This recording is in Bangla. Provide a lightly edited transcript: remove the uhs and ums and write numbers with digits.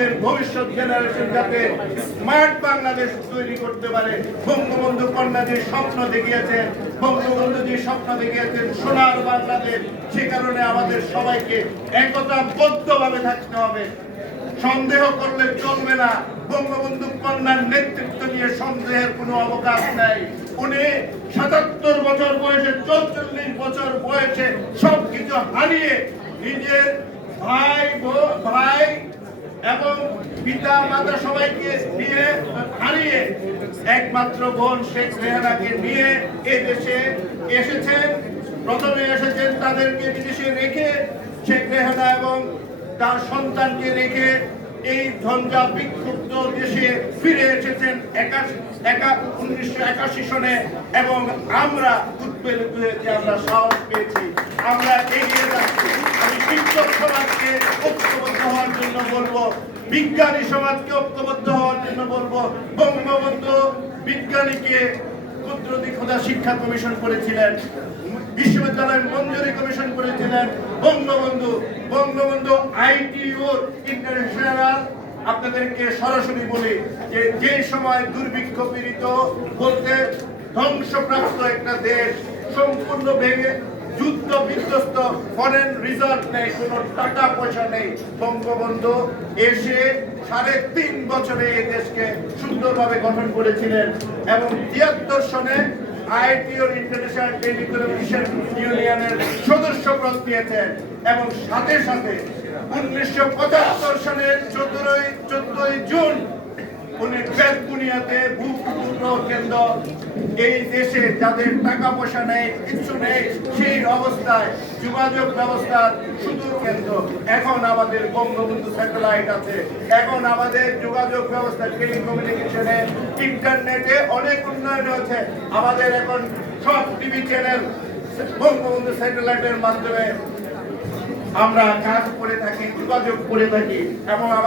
আমাদের ভবিষ্যৎ জেনারেশন যাতে স্মার্ট বাংলাদেশ তৈরি করতে পারে। বঙ্গবন্ধু কন্যা যে স্বপ্ন দেখিয়েছেন, বঙ্গবন্ধু যে স্বপ্ন দেখিয়েছেন সোনার বাংলাদেশ, সে কারণে আমাদের সবাইকে একতাবদ্ধভাবে থাকতে হবে। সন্দেহ করলে চলবে না। বঙ্গবন্ধু কন্যার নেতৃত্ব নিয়ে সন্দেহের কোনো অবকাশ নাই। উনি ৭৭ বছর বয়সে, ৪৪ বছর বয়সে সবকিছু হারিয়ে নিজের ভাই এবং পিতা মাতা সবাইকে নিয়ে হারিয়ে একমাত্র বোন শেখ রেহানাকে নিয়ে এই দেশে এসেছেন। প্রথমে এসেছেন তাদেরকে বিদেশে রেখে, শেখ রেহানা এবং তার সন্তানকে রেখে এই ঝঞ্ঝা বিক্ষুব্ধ দেশে ফিরে এসেছেন 1981 সনে। এবং আমরা উদ্বেলিত হয়েছি, আমরা সাহস পেয়েছি, আমরা এগিয়ে যাচ্ছি। আমি শিক্ষক সমাজকে ঐক্যবদ্ধ হওয়ার জন্য বলবো, বিজ্ঞানী সমাজকে ঐক্যবদ্ধ হওয়ার জন্য বলবো। বঙ্গবন্ধু বিজ্ঞানীকে কুদরতি খোদা শিক্ষা কমিশন করেছিলেন, বিশ্ববিদ্যালয় মঞ্জুরি কমিশন করেছিলেন বঙ্গবন্ধু আইটিও ইন্টারন্যাশনাল। আপনাদেরকে সরাসরি বলি যে সময় দুর্ভিক্ষ পীড়িত বলতে ধ্বংসপ্রাপ্ত একটা দেশ, সম্পূর্ণ ভেঙে যুদ্ধ বিধ্বস্ত, ফরেন রিজার্ভ নেই, কোনো টাকা পয়সা নেই, বঙ্গবন্ধু এসে ৩.৫ বছরে এই দেশকে সুন্দরভাবে গঠন করেছিলেন। এবং ৭৩ সনে আইটিও ইন্টারন্যাশনাল টেলিকমিউনিকেশন ইউনিয়নের সদস্যপদ নিয়েছেন। এবং সাথে সাথে 19৭৫ সনের 14 জুন উনি বেতবুনিয়াতে ভূপূর্ণ কেন্দ্র, এই দেশে যাদের টাকা পয়সা নেই, কিছু নেই, সেই অবস্থায় যোগাযোগ ব্যবস্থার সুদূর কেন্দ্র। এখন আমাদের বঙ্গবন্ধু স্যাটেলাইট আছে, এখন আমাদের যোগাযোগ ব্যবস্থা, টেলিকমিউনিকেশনে, ইন্টারনেটে অনেক উন্নয়ন হয়েছে। আমাদের এখন সব টিভি চ্যানেল বঙ্গবন্ধু স্যাটেলাইটের মাধ্যমে আমরা কাজ করে থাকি, যোগাযোগ করে থাকি। এবং